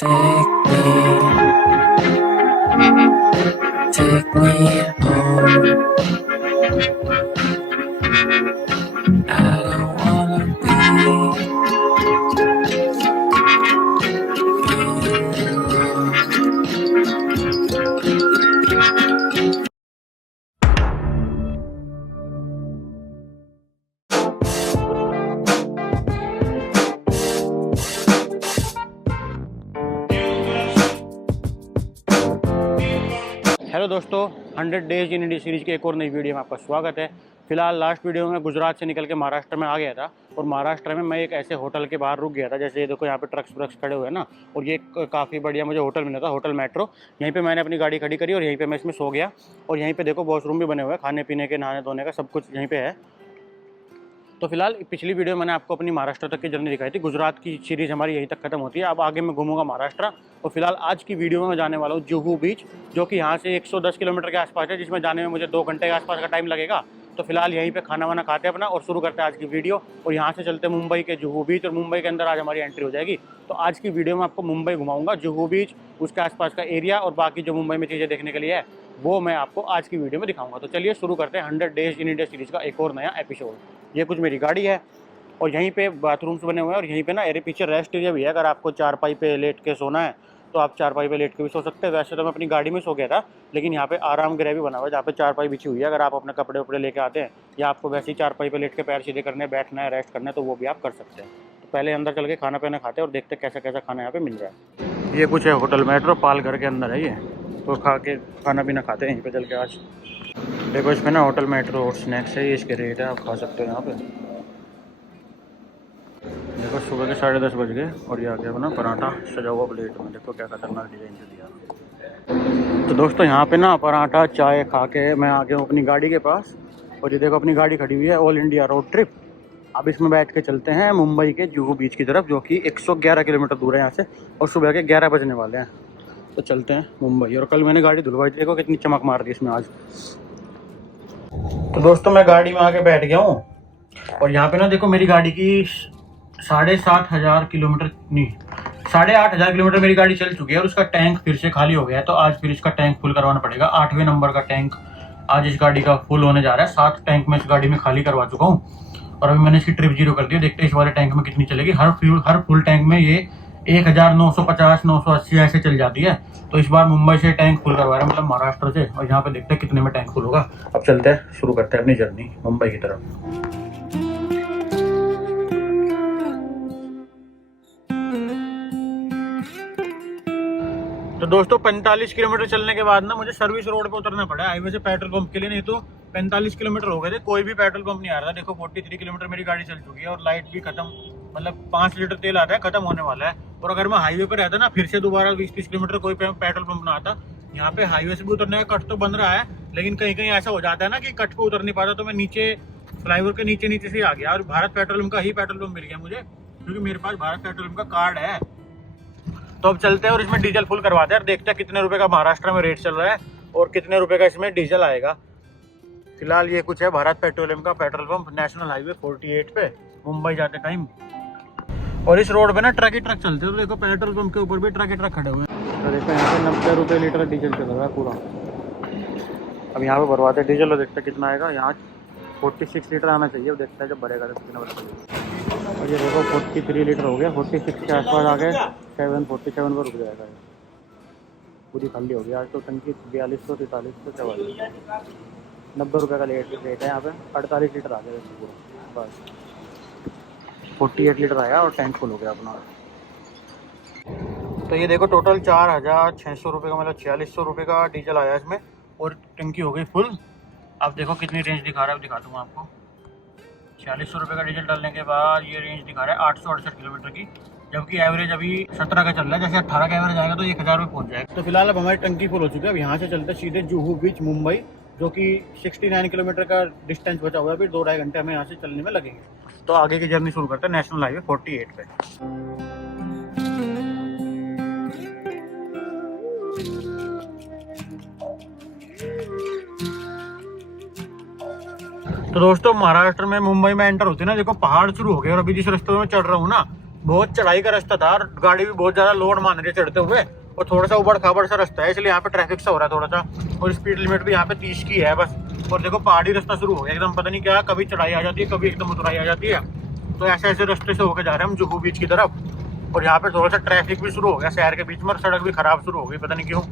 take me home. I don't wanna be alone. Hello दोस्तों, 100 days in India series के एक और नई वीडियो में आपका स्वागत है। फिलहाल लास्ट वीडियो में गुजरात से निकल के महाराष्ट्र में आ गया था और महाराष्ट्र में मैं एक ऐसे होटल के बाहर रुक गया था। जैसे ये देखो यहाँ पे ट्रक्स व्रक्स खड़े हुए हैं ना, और ये काफ़ी बढ़िया मुझे होटल मिला था, होटल मेट्रो। यहीं पे मैंने अपनी गाड़ी खड़ी करी और यहीं पे मैं इसमें सो गया। और यहीं पे देखो वॉशरूम भी बने हुए हैं, खाने पीने के, नहाने धोने का सब कुछ यहीं पे है। तो फिलहाल पिछली वीडियो मैंने आपको अपनी महाराष्ट्र तक की जर्नी दिखाई थी। गुजरात की सीरीज़ हमारी यहीं तक खत्म होती है। अब आगे मैं घूमूंगा महाराष्ट्र। और फिलहाल आज की वीडियो में मैं जाने वाला हूँ जुहू बीच, जो कि यहाँ से 110 किलोमीटर के आसपास है, जिसमें जाने में मुझे 2 घंटे के आसपास का टाइम लगेगा। तो फिलहाल यहीं पे खाना वाना खाते हैं अपना और शुरू करते हैं आज की वीडियो। और यहाँ से चलते हैं मुंबई के जुहू बीच, और मुंबई के अंदर आज हमारी एंट्री हो जाएगी। तो आज की वीडियो में आपको मुंबई घुमाऊंगा, जुहू बीच, उसके आसपास का एरिया और बाकी जो मुंबई में चीज़ें देखने के लिए है वो मैं आपको आज की वीडियो में दिखाऊंगा। तो चलिए शुरू करते हैं 100 डेज इन इंडिया सीरीज़ का एक और नया एपिसोड। ये कुछ मेरी गाड़ी है और यहीं पे बाथरूम्स बने हुए हैं और यहीं पे ना मेरे पीछे रेस्ट एरिया भी है। अगर आपको चारपाई पे लेट के सोना है तो आप चारपाई पे लेट के भी सो सकते हैं। वैसे तो मैं अपनी गाड़ी में सो गया था, लेकिन यहाँ पे आराम गृह भी बना हुआ है जहाँ पे चारपाई बिछी हुई है। अगर आप अपने कपड़े वपड़े लेके आते हैं या आपको वैसे ही चारपाई पे लेट के पैर सीधे करने, बैठना है, रेस्ट करना है, तो वो भी आप कर सकते हैं। तो पहले अंदर चल के खाना पीना खाते हैं और देखते हैं कैसा कैसा खाना यहाँ पे मिल रहा है। ये कुछ है होटल मेट्रो, पालघर के अंदर है ये। तो खा के खाना पीना खाते हैं यहीं पर चल के आज। देखो इसमें ना होटल मेट्रो और स्नैक्स है, ये इसके रेट है, आप खा सकते हो यहाँ पे। देखो सुबह के 10:30 बज गए और ये आ गया अपना पराठा सजा हुआ प्लेट में। देखो क्या खतरनाक डिज़ाइन से दिया। तो दोस्तों यहाँ पे ना पराठा चाय खा के मैं आ गया हूँ अपनी गाड़ी के पास। और ये देखो अपनी गाड़ी खड़ी हुई है, ऑल इंडिया रोड ट्रिप। अब इसमें बैठ के चलते हैं मुंबई के जुहू बीच की तरफ, जो कि 111 किलोमीटर दूर है यहाँ से, और सुबह के 11 बजने वाले हैं। तो चलते हैं मुंबई। और कल मैंने गाड़ी धुलवाई थी, देखो कितनी चमक मार दी इसमें आज। तो दोस्तों मैं गाड़ी में आके बैठ गया हूँ और यहाँ पे ना देखो मेरी गाड़ी की 7,500 किलोमीटर नहीं 8,500 किलोमीटर मेरी गाड़ी चल चुकी है और उसका टैंक फिर से खाली हो गया है। तो आज फिर इसका टैंक फुल करवाना पड़ेगा। 8वें नंबर का टैंक आज इस गाड़ी का फुल होने जा रहा है। 7 टैंक मैं इस गाड़ी में खाली करवा चुका हूँ और अभी मैंने इसकी ट्रिप 0 कर दी। देखते हैं इस वाले टैंक में कितनी चलेगी। हर फुल टैंक में ये 1950 980 ऐसे चल जाती है। तो इस बार मुंबई से टैंक फुल करवा रहा है, मतलब महाराष्ट्र से। और यहाँ पे देखते हैं कितने में टैंक फुल होगा। अब चलते हैं, शुरू करते हैं अपनी जर्नी मुंबई की तरफ। तो दोस्तों 45 किलोमीटर चलने के बाद ना मुझे सर्विस रोड पे उतरना पड़ा हाईवे से पेट्रोल पंप के लिए। नहीं तो 45 किलोमीटर हो गए थे, कोई भी पेट्रोल पंप नहीं आ रहा था। देखो 43 किलोमीटर मेरी गाड़ी चल चुकी है और लाइट भी खत्म, मतलब 5 लीटर तेल आता है, खत्म होने वाला है। और अगर मैं हाईवे पे रहता ना फिर से दोबारा 20-30 किलोमीटर कोई पेट्रोल पंप ना आता। यहाँ पे हाईवे से भी उतरने का कट तो बन रहा है, लेकिन कहीं कहीं ऐसा हो जाता है ना कि कट पे उतर नहीं पाता। तो मैं नीचे फ्लाईओवर के नीचे से आ गया और भारत पेट्रोलियम का ही पेट्रोल पंप मिल गया मुझे, क्योंकि मेरे पास भारत पेट्रोलियम का कार्ड है। तो अब चलते हैं और इसमें डीजल फुल करवाते हैं और देखते हैं कितने रुपए का महाराष्ट्र में रेट चल रहा है और कितने रुपए का इसमें डीजल आएगा। फिलहाल ये कुछ है भारत पेट्रोलियम का पेट्रोल पंप, नेशनल हाईवे 48 पे मुंबई जाते टाइम। और इस रोड पे ना ट्रक ही ट्रक चलते हैं। तो देखो पेट्रोल पंप के ऊपर भी ट्रक ही ट्रक खड़े हुए हैं। तो देखो यहाँ पे 90 रुपये लीटर डीजल चल रहा है पूरा। अब यहाँ पे भरवाते हैं डीजल और देखते हैं कितना आएगा। यहाँ 46 लीटर आना चाहिए। अब देखते हैं जब भरेगा तो कितना भरेगा। और ये देखो 43 लीटर हो गया, 46 के आसपास आ गए। 747 पर रुक जाएगा। पूरी खाली हो गई आज तो टंकी। 4200 4300 44 90 रुपये का रेट है यहाँ पे। 48 लीटर आ गया वैसे पूरा, बस 48 लीटर आया और टैंक फुल हो गया अपना। तो ये देखो टोटल 4,600 रुपये का, मतलब 4600 रुपये का डीजल आया इसमें और टंकी हो गई फुल। अब देखो कितनी रेंज दिखा रहा है, दिखा दूँगा आपको। 4600 रुपये का डीजल डालने के बाद ये रेंज दिखा रहा है 868 किलोमीटर की, जबकि एवरेज अभी 17 का चल रहा है। जैसे 18 का एवरेज आएगा तो 1000 रुपये पहुँच जाएगा। तो फिलहाल अब हमारी टंकी फुल हो चुकी है। अब यहाँ से चलते सीधे जुहू बीच मुंबई, जो कि 69 किलोमीटर का डिस्टेंस बचा हुआ है। फिर 2-2.5 घंटे हमें यहाँ से चलने में लगेंगे। तो आगे की जर्नी शुरू करते हैं नेशनल हाईवे 48 पे। तो दोस्तों महाराष्ट्र में मुंबई में एंटर होते ना, देखो पहाड़ शुरू हो गए और अभी जिस रास्ते में चढ़ रहा हूँ ना बहुत चढ़ाई का रास्ता था और गाड़ी भी बहुत ज़्यादा लोड मान रही है चढ़ते हुए, और थोड़ा सा उबड़ खाबड़ सा रास्ता है, इसलिए यहाँ पे ट्रैफिक सा हो रहा है थोड़ा सा, और स्पीड लिमिट भी यहाँ पे 30 की है बस। और देखो पहाड़ी रास्ता शुरू हो गया एकदम, पता नहीं क्या, कभी चढ़ाई आ जाती है कभी एकदम उतराई आ जाती है। तो ऐसे ऐसे रास्ते से होकर जा रहे हैं हम जुहू बीच की तरफ, और यहाँ पे थोड़ा सा ट्रैफिक भी शुरू हो गया शहर के बीच में, और सड़क भी खराब शुरू हो गई, पता नहीं क्यों।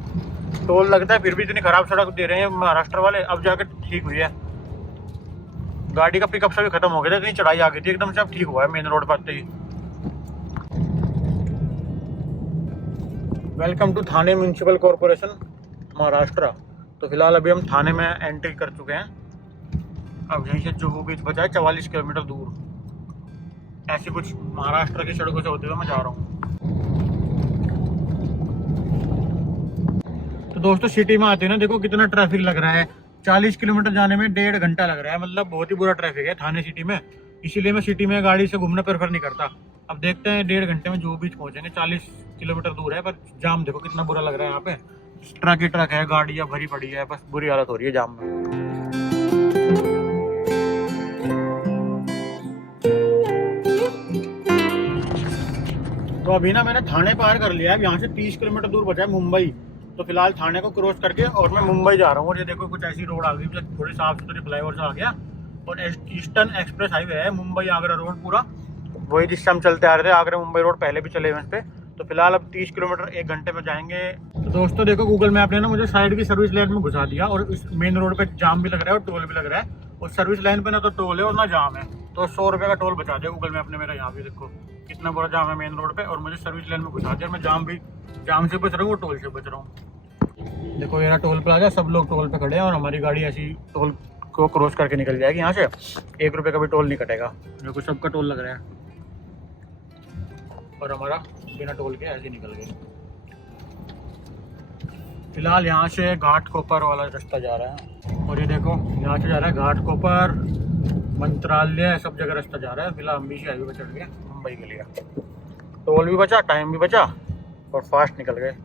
टोल लगता है फिर भी इतनी खराब सड़क दे रहे हैं महाराष्ट्र वाले, अब जाकर ठीक हुई है। गाड़ी का पिकअप से भी खत्म हो गया था, इतनी चढ़ाई आ गई थी एकदम से, अब ठीक हुआ है मेन रोड पर आते ही। Welcome to Thane municipal corporation Maharashtra. तो फिलहाल अभी हम थाने में एंट्री कर चुके हैं। अब यहीं से जुहू बीच बचा है 44 किलोमीटर दूर। ऐसी कुछ महाराष्ट्र की सड़कों से होते हुए मैं जा रहा हूँ। तो दोस्तों सिटी में आते हैं ना, देखो कितना ट्रैफिक लग रहा है। 40 किलोमीटर जाने में 1.5 घंटा लग रहा है, मतलब बहुत ही बुरा ट्रैफिक है थाने सिटी में। इसीलिए मैं सिटी में गाड़ी से घूमना प्रेफर नहीं करता। अब देखते हैं 1.5 घंटे में जुहू बीच पहुंचेंगे। 40 किलोमीटर दूर है, पर जाम देखो कितना बुरा लग रहा है। यहाँ पे ट्रक ही ट्रक है, गाड़ियाँ भरी पड़ी है, बस बुरी हालत हो रही है जाम में। तो अभी ना मैंने थाने पार कर लिया है। यहाँ से 30 किलोमीटर दूर बचा है मुंबई। तो फिलहाल थाने को क्रॉस करके और मैं मुंबई जा रहा हूँ। और ये देखो कुछ ऐसी रोड आ गई, थोड़ी साफ सुथरी फ्लाईओवर से आ गया, और ईस्टर्न एक्सप्रेस हाईवे है, मुंबई आगरा रोड पूरा वही जिससे हम चलते आ रहे थे। आगरा मुंबई रोड पहले भी चले हुए इस पे। तो फिलहाल अब 30 किलोमीटर 1 घंटे में जाएंगे। तो दोस्तों देखो गूगल मैप ने ना मुझे साइड की सर्विस लाइन में घुसा दिया, और इस मेन रोड पे जाम भी लग रहा है और टोल भी लग रहा है। और सर्विस लाइन पे ना तो टोल है और ना जाम है। तो 100 रुपये का टोल बचा दिया गूगल मैप ने मेरा। यहाँ पे देखो कितना बड़ा जाम है मेन रोड पे, और मुझे सर्विस लाइन में घुसा दिया। मैं जाम से बच रहा हूँ और टोल से बच रहा हूँ। देखो ये टोल प्लाजा, सब लोग टोल पे खड़े हैं, और हमारी गाड़ी ऐसी टोल को क्रॉस करके निकल जाएगी। यहाँ से 1 रुपये का भी टोल नहीं कटेगा। देखो सबका टोल लग रहा है, और हमारा बिना टोल के ऐसे निकल गए। फिलहाल यहाँ से घाट कोपर वाला रास्ता जा रहा है, और ये देखो यहाँ से जा रहा है घाट कोपर, मंत्रालय, सब जगह रास्ता जा रहा है। फिलहाल हम भी हाईवे पर चढ़ गए मुंबई के लिए। टोल भी बचा, टाइम भी बचा, और फास्ट निकल गए।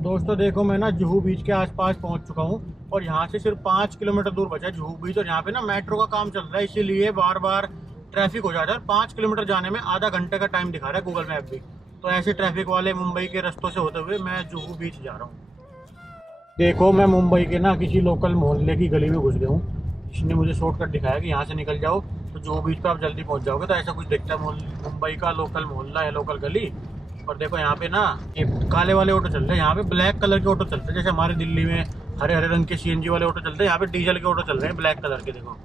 दोस्तों देखो मैं ना जुहू बीच के आसपास पहुंच चुका हूं, और यहाँ से सिर्फ 5 किलोमीटर दूर बचा है जुहू बीच। और यहाँ पे ना मेट्रो का काम चल रहा है, इसीलिए बार बार ट्रैफिक हो जाता है। 5 किलोमीटर जाने में आधा घंटे का टाइम दिखा रहा है गूगल मैप भी। तो ऐसे ट्रैफिक वाले मुंबई के रास्तों से होते हुए मैं जुहू बीच जा रहा हूँ। देखो मैं मुंबई के ना किसी लोकल मोहल्ले की गली में घुस गया हूँ। इसने मुझे शॉर्टकट दिखाया कि यहाँ से निकल जाओ तो जुहू बीच पर आप जल्दी पहुँच जाओगे। तो ऐसा कुछ दिखता है मुंबई का लोकल मोहल्ला है, लोकल गली। और देखो यहाँ पे ना ये काले वाले ऑटो चल रहे हैं, यहाँ पे ब्लैक कलर के ऑटो चलते हैं। जैसे हमारे दिल्ली में हरे हरे रंग के CNG वाले ऑटो चलते हैं, यहाँ पे डीजल के ऑटो चल रहे हैं ब्लैक कलर के। देखो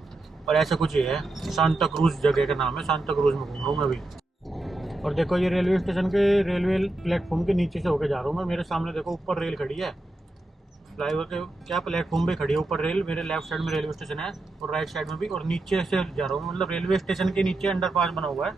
और ऐसा कुछ ये है, सांता क्रूज जगह का नाम है, सांता क्रूज में घूम रहा हूँ मैं अभी। और देखो ये रेलवे स्टेशन के रेलवे प्लेटफॉर्म के नीचे से होकर जा रहा हूँ मैं। मेरे सामने देखो ऊपर रेल खड़ी है, फ्लाईओवर के क्या प्लेटफॉर्म पे खड़ी है ऊपर रेल। मेरे लेफ्ट साइड में रेलवे स्टेशन है और राइट साइड में भी, और नीचे से जा रहा हूँ, मतलब रेलवे स्टेशन के नीचे अंडरपास बना हुआ है,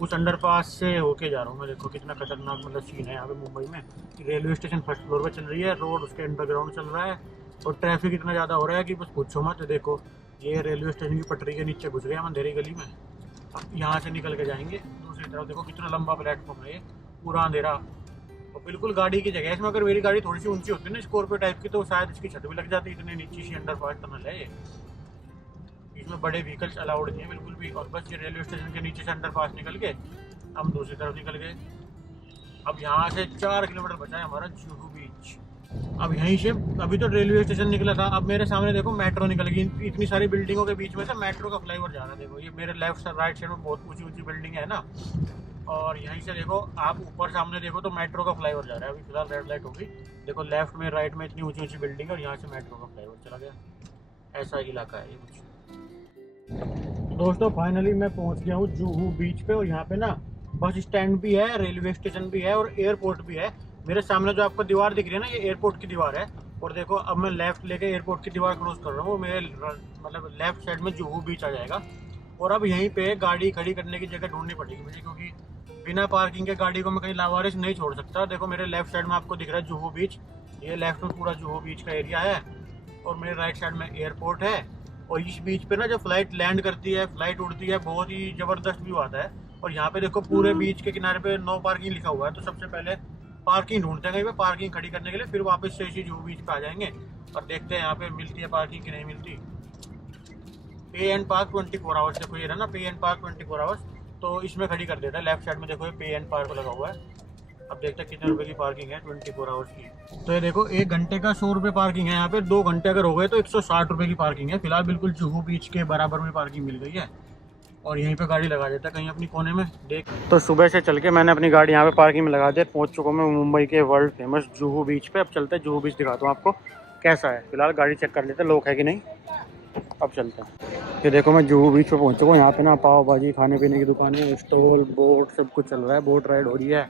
उस अंडरपास से होके जा रहा हूँ मैं। देखो कितना खतरनाक मतलब सीन है यहाँ पे मुंबई में। रेलवे स्टेशन फर्स्ट फ्लोर पे चल रही है, रोड उसके अंडरग्राउंड चल रहा है, और ट्रैफिक इतना ज़्यादा हो रहा है कि बस पूछो मत। देखो ये रेलवे स्टेशन की पटरी के नीचे घुस गए हम अंधेरी गली में। अब यहाँ से निकल के जाएंगे दूसरी तरफ। देखो कितना लंबा प्लेटफॉर्म है ये, पूरा अंधेरा, और बिल्कुल गाड़ी की जगह है इसमें। अगर मेरी गाड़ी थोड़ी सी ऊंची होती है ना स्कॉर्पियो टाइप की, तो शायद इसकी छत भी लग जाती। इतनी नीची सी अंडरपास टनल है ये, इसमें बड़े व्हीकल्स अलाउड नहीं है बिल्कुल भी। और बस ये रेलवे स्टेशन के नीचे से अंडरपास निकल के हम दूसरी तरफ निकल गए। अब यहाँ से 4 किलोमीटर बचा है हमारा जुहू बीच। अब यहीं से अभी तो रेलवे स्टेशन निकला था, अब मेरे सामने देखो मेट्रो निकल गई। इतनी सारी बिल्डिंगों के बीच में से मेट्रो का फ्लाईओवर जा रहा है। देखो ये मेरे लेफ्ट साइड राइट साइड में बहुत ऊंची ऊंची बिल्डिंग है ना, और यहीं से देखो आप ऊपर सामने देखो तो मेट्रो का फ्लाईओवर जा रहा है। अभी फिलहाल रेड लाइट होगी, देखो लेफ्ट में राइट में इतनी ऊंची ऊंची बिल्डिंग है, और यहाँ से मेट्रो का फ्लाईओवर चला गया। ऐसा इलाका है ये कुछ। दोस्तों फाइनली मैं पहुंच गया हूँ जुहू बीच पे, और यहाँ पे ना बस स्टैंड भी है, रेलवे स्टेशन भी है, और एयरपोर्ट भी है। मेरे सामने जो आपको दीवार दिख रही है ना, ये एयरपोर्ट की दीवार है। और देखो अब मैं लेफ्ट लेके एयरपोर्ट की दीवार क्रॉस कर रहा हूँ। मेरे मतलब लेफ्ट साइड में जुहू बीच आ जाएगा। और अब यहीं पे गाड़ी खड़ी करने की जगह ढूंढनी पड़ेगी मुझे, क्योंकि बिना पार्किंग के गाड़ी को मैं कहीं लावारिस नहीं छोड़ सकता। देखो मेरे लेफ्ट साइड में आपको दिख रहा है जुहू बीच, ये लेफ्ट में पूरा जुहू बीच का एरिया है, और मेरे राइट साइड में एयरपोर्ट है। और इस बीच पे ना जब फ्लाइट लैंड करती है, फ्लाइट उड़ती है, बहुत ही ज़बरदस्त व्यू आता है। और यहाँ पे देखो पूरे बीच के किनारे पे नो पार्किंग लिखा हुआ है। तो सबसे पहले पार्किंग ढूंढते हैं कहीं पे पार्किंग खड़ी करने के लिए, फिर वापस से इसी जुहू बीच पे आ जाएंगे और देखते हैं यहाँ पे मिलती है पार्किंग कि नहीं मिलती। पे एंड पार्क 24 आवर्स, देखो ये रहा ना पे एंड पार्क 24 आवर्स। तो इसमें खड़ी कर देता है। लेफ्ट साइड में देखो ये पे एंड पार्क लगा हुआ है। अब देखते हैं कितने रुपए की पार्किंग है 24 आवर्स की। तो ये देखो 1 घंटे का 100 रुपये पार्किंग है यहाँ पे। 2 घंटे अगर हो गए तो 160 रुपये की पार्किंग है। फिलहाल बिल्कुल जुहू बीच के बराबर में पार्किंग मिल गई है और यहीं पे गाड़ी लगा देता है कहीं अपनी कोने में देख। तो सुबह से चल के मैंने अपनी गाड़ी यहाँ पे पार्किंग में लगा दी। पहुँच चुका मैं मुंबई के वर्ल्ड फेमस जुहू बीच पे। अब चलते हैं जुहू बीच दिखाता हूँ आपको कैसा है। फिलहाल गाड़ी चेक कर लेते हैं लोग है कि नहीं, अब चलते हैं। ये देखो मैं जुहू बीच पे पहुँच चुका हूँ। यहाँ पे ना पाव भाजी खाने पीने की दुकानें, स्टॉल, बोट सब कुछ चल रहा है। बोट राइड हो रही है,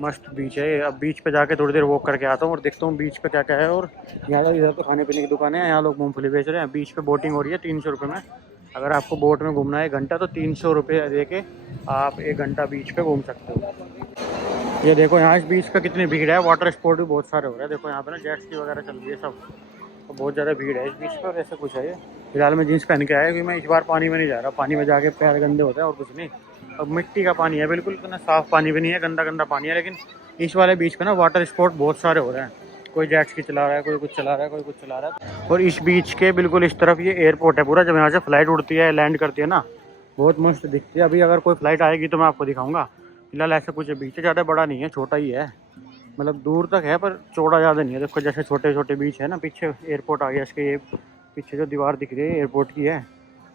मस्त बीच है। अब बीच पे जाके थोड़ी देर वॉक करके आता हूँ और देखता हूँ बीच पे क्या क्या है। और यहाँ इधर तो खाने पीने की दुकानें हैं, यहाँ लोग मूंगफली बेच रहे हैं। बीच पे बोटिंग हो रही है 300 रुपये में। अगर आपको बोट में घूमना है 1 घंटा तो 300 रुपये दे के आप 1 घंटा बीच पे घूम सकते हो। ये देखो यहाँ इस बीच पे कितनी भीड़ है। वाटर स्पोर्ट भी बहुत सारे हो रहे हैं। देखो यहाँ पे ना जेट स्की वगैरह चल रही है सब, तो बहुत ज़्यादा भीड़ है इस बीच पर। ऐसा कुछ है ये। फिलहाल मैं जीन्स पहन के आया क्योंकि मैं इस बार पानी में नहीं जा रहा। पानी में जाके पैर गंदे होते हैं और कुछ नहीं। अब मिट्टी का पानी है बिल्कुल, इतना साफ़ पानी भी नहीं है, गंदा गंदा पानी है। लेकिन इस वाले बीच पे ना वाटर स्पोर्ट बहुत सारे हो रहे हैं। कोई जेट स्की चला रहा है, कोई कुछ चला रहा है, कोई कुछ चला रहा है। और इस बीच के बिल्कुल इस तरफ ये एयरपोर्ट है पूरा। जब यहाँ से फ्लाइट उड़ती है लैंड करती है ना, बहुत मस्त दिखती है। अभी अगर कोई फ्लाइट आएगी तो मैं आपको दिखाऊंगा। फिलहाल ऐसा कुछ बीच है, ज़्यादा बड़ा नहीं है, छोटा ही है। मतलब दूर तक है पर चौड़ा ज़्यादा नहीं है। देखो जैसे छोटे छोटे बीच है ना, पीछे एयरपोर्ट आ गया इसके। ये पीछे जो दीवार दिख रही है एयरपोर्ट की है।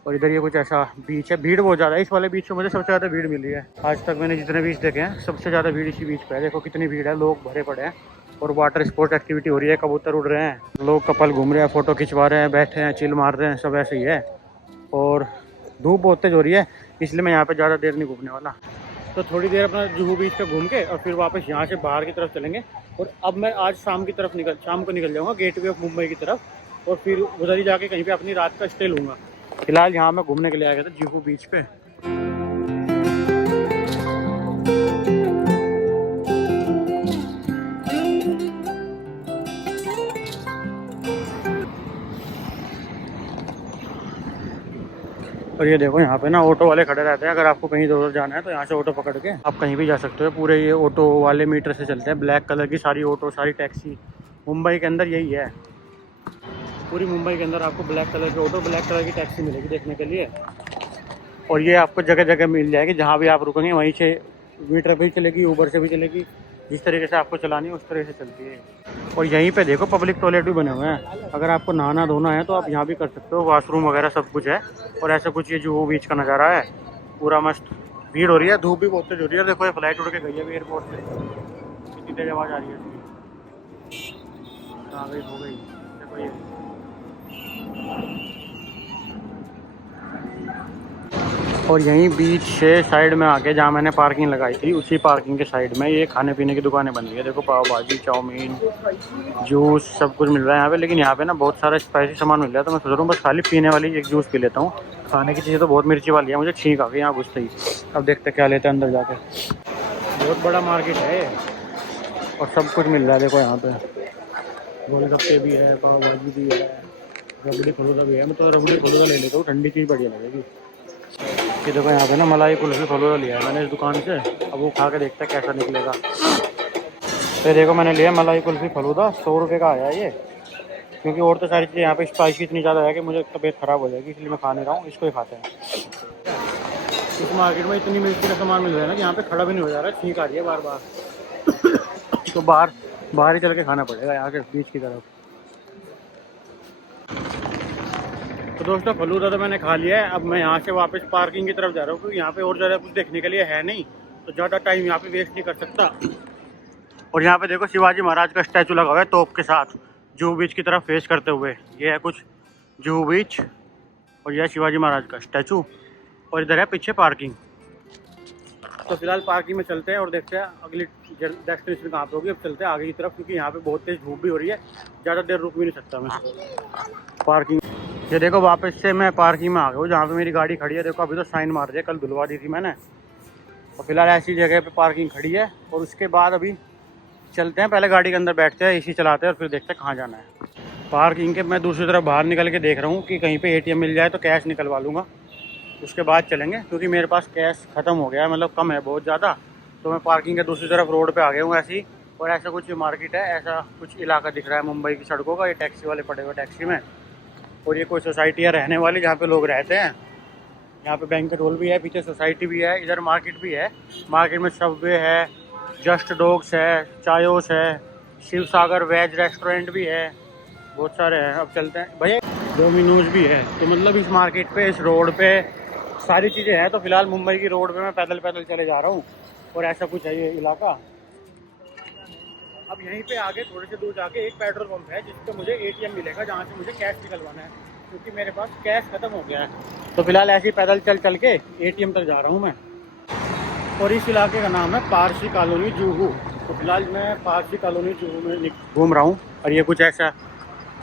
और इधर ये कुछ ऐसा बीच है। भीड़ बहुत ज़्यादा है इस वाले बीच में। मुझे सबसे ज़्यादा भीड़ मिली है आज तक मैंने जितने बीच देखे हैं, सबसे ज़्यादा भीड़ इसी बीच पे है। देखो कितनी भीड़ है, लोग भरे पड़े हैं और वाटर स्पोर्ट एक्टिविटी हो रही है। कबूतर उड़ रहे हैं, लोग कपल घूम रहे हैं, फ़ोटो खिंचवा रहे हैं, बैठे हैं, चिल मार रहे हैं, सब ऐसे ही है। और धूप बहुत तेज हो रही है इसलिए मैं यहाँ पे ज़्यादा देर नहीं घूमने वाला। तो थोड़ी देर अपना जुहू बीच पे घूम के और फिर वापस यहाँ से बाहर की तरफ चलेंगे। और अब मैं आज शाम को निकल जाऊँगा गेटवे ऑफ मुंबई की तरफ। और फिर उधर ही जाके कहीं पे अपनी रात का स्टे लूँगा। फिलहाल यहाँ मैं घूमने के लिए आया था जुहू बीच पे। और ये देखो यहाँ पे ना ऑटो वाले खड़े रहते हैं। अगर आपको कहीं इधर जाना है तो यहाँ से ऑटो पकड़ के आप कहीं भी जा सकते हो। पूरे ये ऑटो वाले मीटर से चलते हैं। ब्लैक कलर की सारी ऑटो, सारी टैक्सी मुंबई के अंदर यही है। पूरी मुंबई के अंदर आपको ब्लैक कलर की ऑटो, ब्लैक कलर की टैक्सी मिलेगी देखने के लिए। और ये आपको जगह जगह मिल जाएगी, जहाँ भी आप रुकेंगे वहीं से मीटर भी चलेगी, ऊबर से भी चलेगी। जिस तरीके से आपको चलानी है उस तरीके से चलती है। और यहीं पे देखो पब्लिक टॉयलेट भी बने हुए हैं। अगर आपको नहाना धोना है तो आप यहाँ भी कर सकते हो। वॉशरूम वगैरह सब कुछ है। और ऐसा कुछ ये जुहू बीच का नज़ारा है, पूरा मस्त। भीड़ हो रही है, धूप भी बहुत तेज हो रही है। देखो ये फ्लाइट उड़ के गई है अभी एयरपोर्ट से। कितनी तेज आवाज़ आ रही है इसकी। आ गई, हो गई। देखो ये और यहीं बीच से साइड में आके जहाँ मैंने पार्किंग लगाई थी उसी पार्किंग के साइड में ये खाने पीने की दुकानें बन रही है। देखो पाव भाजी, चाउमीन, जूस सब कुछ मिल रहा है यहाँ पे। लेकिन यहाँ पे ना बहुत सारा स्पाइसी सामान मिल रहा है तो मैं सोच रहा हूँ बस खाली पीने वाली एक जूस पी लेता हूँ। खाने की चीज़ें तो बहुत मिर्ची वाली है, मुझे छींक आ गई यहाँ घुसते ही। अब देखते क्या लेते हैं अंदर जाके। बहुत बड़ा मार्केट है और सब कुछ मिल रहा है। देखो यहाँ पे गोलगप्पे भी है, पाव भाजी भी है, रबड़ी फलूदा भी है। मैं तो रबड़ी फलूदा ले लेता हूँ, ठंडी चीज़ बढ़िया लगेगी। ये देखो यहाँ पे ना मलाई कुल्फी फलूदा लिया है मैंने इस दुकान से। अब वो खा के देखते हैं कैसा निकलेगा। तो देखो मैंने लिया मलाई कुल्फी फलूदा, 100 रुपये का आया ये। क्योंकि और तो सारी चीज़ें यहाँ पे स्पाइसी इतनी ज़्यादा है कि मुझे तबीयत ख़राब हो जाएगी, इसलिए मैं खा नहीं रहा हूँ, इसको ही खाते हैं। इस मार्केट में इतनी मिर्ची का सामान मिल रहा है ना कि यहाँ पे खड़ा भी नहीं हो जा रहा है, छींक आ रही है बार बार। तो बाहर ही चल के खाना पड़ेगा यहाँ के बीच की तरफ। तो दोस्तों फलूदा तो मैंने खा लिया है। अब मैं यहाँ से वापस पार्किंग की तरफ जा रहा हूँ क्योंकि यहाँ पे और ज़्यादा कुछ देखने के लिए है नहीं, तो ज़्यादा टाइम यहाँ पे वेस्ट नहीं कर सकता। और यहाँ पे देखो शिवाजी महाराज का स्टैचू लगा हुआ है तोप के साथ, जुहू बीच की तरफ फेस करते हुए। ये है कुछ जुहू बीच और यह है शिवाजी महाराज का स्टैचू। और इधर है पीछे पार्किंग। तो फिलहाल पार्किंग में चलते हैं और देखते हैं अगली डेस्टिनेशन कहाँ पे होगी। अब चलते हैं आगे की तरफ क्योंकि यहाँ पे बहुत तेज़ धूप भी हो रही है, ज़्यादा देर रुक भी नहीं सकता मैं। पार्किंग ये देखो वापस से मैं पार्किंग में आ गया हूँ जहाँ पे मेरी गाड़ी खड़ी है। देखो अभी तो साइन मार दिया, कल धुलवा दी थी मैंने। और फिलहाल ऐसी जगह पे पार्किंग खड़ी है। और उसके बाद अभी चलते हैं, पहले गाड़ी के अंदर बैठते हैं, एसी चलाते हैं और फिर देखते हैं कहाँ जाना है। पार्किंग के मैं दूसरी तरफ बाहर निकल के देख रहा हूँ कि कहीं पे ATM मिल जाए तो कैश निकलवा लूँगा, उसके बाद चलेंगे। क्योंकि मेरे पास कैश ख़त्म हो गया है, मतलब कम है बहुत ज़्यादा। तो मैं पार्किंग के दूसरी तरफ रोड पे आ गया हूँ ऐसी। और ऐसा कुछ मार्केट है, ऐसा कुछ इलाका दिख रहा है मुंबई की सड़कों का। ये टैक्सी वाले पड़े हुए टैक्सी में। और ये कोई सोसाइटी है रहने वाली जहाँ पे लोग रहते हैं। यहाँ पे बैंक्वेट हॉल भी है, पीछे सोसाइटी भी है, इधर मार्केट भी है। मार्केट में सबवे है, जस्ट डॉग्स है, चायोस है, शिव सागर वेज रेस्टोरेंट भी है, बहुत सारे हैं। अब चलते हैं भैया, डोमिनोज भी है। तो मतलब इस मार्केट पे, इस रोड पे सारी चीज़ें हैं। तो फिलहाल मुंबई की रोड पे मैं पैदल पैदल चले जा रहा हूँ और ऐसा कुछ है ये इलाका। अब यहीं पे आगे थोड़े से दूर जाके एक पेट्रोल पंप है जिस पे मुझे एटीएम मिलेगा, जहाँ से मुझे कैश निकलवाना है, क्योंकि मेरे पास कैश ख़त्म हो गया है। तो फिलहाल ऐसे ही पैदल चल चल के एटीएम तक जा रहा हूँ मैं। और इस इलाके का नाम है पारसी कॉलोनी जुहू। तो फिलहाल मैं पारसी कॉलोनी जुहू में घूम रहा हूँ। और ये कुछ ऐसा,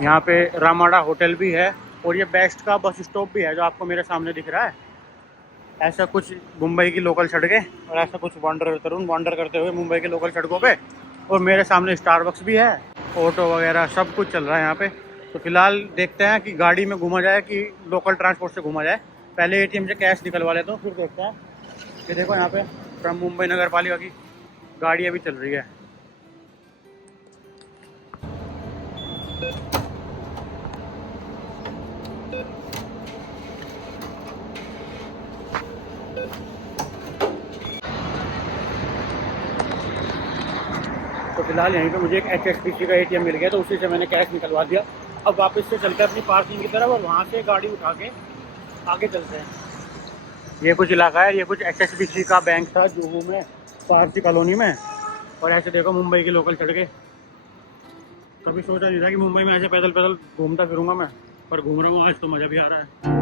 यहाँ पे रामाडा होटल भी है और ये बेस्ट का बस स्टॉप भी है जो आपको मेरे सामने दिख रहा है। ऐसा कुछ मुंबई की लोकल सड़कें और ऐसा कुछ वांडर करते हुए मुंबई के लोकल सड़कों पे। और मेरे सामने स्टारबक्स भी है, ऑटो वगैरह सब कुछ चल रहा है यहाँ पे। तो फिलहाल देखते हैं कि गाड़ी में घूमा जाए कि लोकल ट्रांसपोर्ट से घूमा जाए। पहले एटीएम से कैश निकलवा लेता हूँ, फिर देखते हैं। ये देखो यहाँ पे फ्रॉम मुंबई नगर पालिका की गाड़ी अभी चल रही है। तो फिलहाल यहीं पे मुझे एक HSBC का एटीएम मिल गया, तो उसी से मैंने कैश निकलवा दिया। अब वापस से चलते हैं अपनी पार्किंग की तरफ और वहाँ से गाड़ी उठा के आगे चलते हैं। ये कुछ इलाका है, ये कुछ HSBC का बैंक था जुहू में, पारसी कॉलोनी में। और ऐसे देखो मुंबई की लोकल सड़कें। कभी सोचा नहीं था कि मुंबई में ऐसे पैदल पैदल घूमता फिरूंगा मैं, पर घूम रहा हूँ आज, तो मज़ा भी आ रहा है।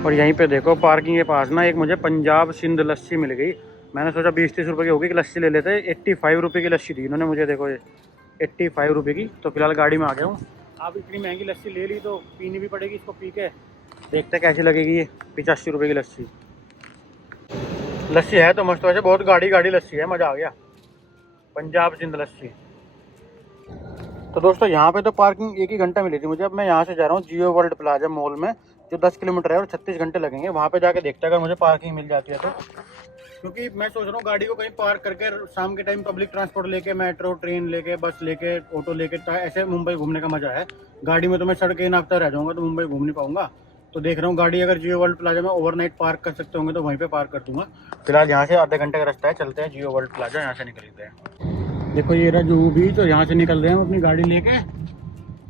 और यहीं पे देखो पार्किंग के पास ना एक मुझे पंजाब सिंध लस्सी मिल गई। मैंने सोचा 20-30 रुपये की होगी कि लस्सी ले लेते। 85 रुपये की लस्सी दी इन्होंने मुझे, देखो ये 85 रुपये की। तो फिलहाल गाड़ी में आ गया हूँ। आप इतनी महंगी लस्सी ले ली तो पीनी भी पड़ेगी, इसको पी के देखते कैसी लगेगी ये 85 रुपये की लस्सी। लस्सी है तो मस्त, वैसे बहुत गाढ़ी गाढ़ी लस्सी है, मज़ा आ गया। पंजाब सिंध लस्सी। तो दोस्तों यहाँ पे तो पार्किंग 1 ही घंटा मिली थी मुझे। अब मैं यहाँ से जा रहा हूँ जियो वर्ल्ड प्लाजा मॉल में, जो 10 किलोमीटर है और 36 घंटे लगेंगे। वहाँ पे जाके देखते हैं अगर मुझे पार्किंग मिल जाती है तो। क्योंकि मैं सोच रहा हूँ गाड़ी को कहीं पार्क करके शाम के टाइम पब्लिक ट्रांसपोर्ट लेके, मेट्रो ट्रेन लेके, बस लेके, ऑटो लेके, ऐसे मुंबई घूमने का मजा है। गाड़ी में तो मैं सड़कें नापता रह जाऊँगा, तो मुंबई घूम नहीं पाऊंगा। तो देख रहा हूँ गाड़ी अगर जियो वर्ल्ड प्लाजा में ओवरनाइट पार्क कर सकते होंगे तो वहीं पे पार्क कर दूंगा। फिलहाल यहाँ से आधे घंटे का रास्ता है, चलते हैं जियो वर्ल्ड प्लाजा, यहाँ से निकलते हैं। देखो ये रहा जुहू बीच, तो यहाँ से निकल रहे हैं अपनी गाड़ी लेके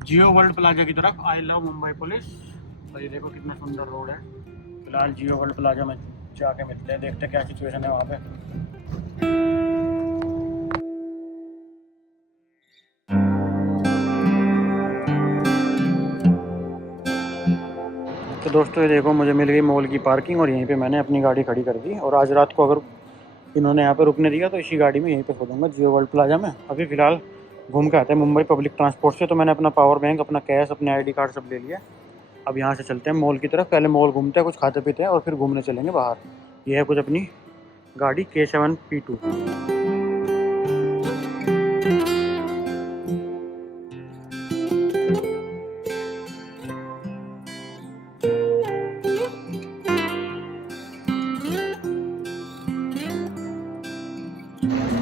जियो वर्ल्ड प्लाजा की तरफ। I love Mumbai police. तो ये देखो कितना सुंदर रोड है। फिलहाल जियो वर्ल्ड प्लाजा में जाके मिलते हैं, देखते हैं क्या सिचुएशन है वहाँ पे। तो दोस्तों ये देखो मुझे मिल गई मॉल की पार्किंग और यहीं पे मैंने अपनी गाड़ी खड़ी कर दी। और आज रात को अगर इन्होंने यहाँ पे रुकने दिया तो इसी गाड़ी में यहीं पे सो दूँगा जियो वर्ल्ड प्लाजा में। अभी फ़िलहाल घूम के आते हैं मुंबई पब्लिक ट्रांसपोर्ट से। तो मैंने अपना पावर बैंक, अपना कैश, अपने ID कार्ड सब ले लिया। अब यहाँ से चलते हैं मॉल की तरफ। पहले मॉल घूमते हैं, कुछ खाते पीते हैं और फिर घूमने चलेंगे बाहर। ये है कुछ अपनी गाड़ी K7P2।